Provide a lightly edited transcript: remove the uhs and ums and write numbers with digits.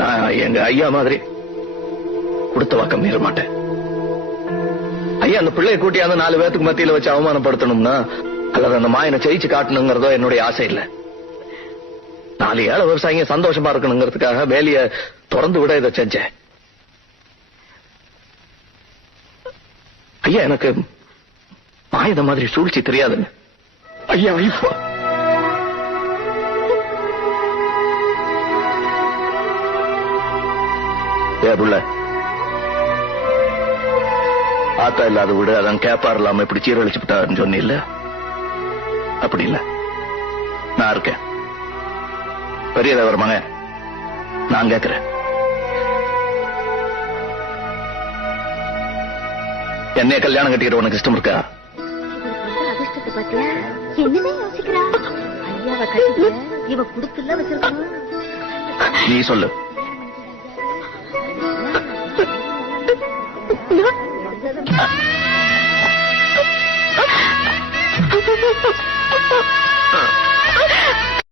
நான் எங்க ஐயா மாதிரி கொடுத்த வாக்கம் மீற மாட்டேன். ஐயா அந்த பிள்ளையை கூட்டியாந்து 4 பேத்துக்கு மத்தியில வச்சு அவமானப்படுத்தணும்னா அல்லது அந்த மாயனை ஜெயிச்சு காட்டணுங்கிறதோ என்னுடைய ஆசை இல்ல. 4 ஏழை விவசாயிங்க சந்தோஷமா இருக்கணுங்கிறதுக்காக வேலைய திறந்து விட இதை செஞ்சேன். ஐயா எனக்கு மாயத மாதிரி சூழ்ச்சி தெரியாதுன்னு ஐயா இப்போ புள்ள ஆத்தா இல்லாத விட அதான் கேப்பார் இல்லாம இப்படி சீரழிச்சு விட்டாருன்னு சொன்னில்ல, அப்படி இல்ல. நான் இருக்கேன் பெரியதவர் மகன். நான் கேட்கிறேன், என்னைய கல்யாணம் கட்டிக்கிற உனக்கு இஷ்டம் இருக்கா? நீ சொல்லு.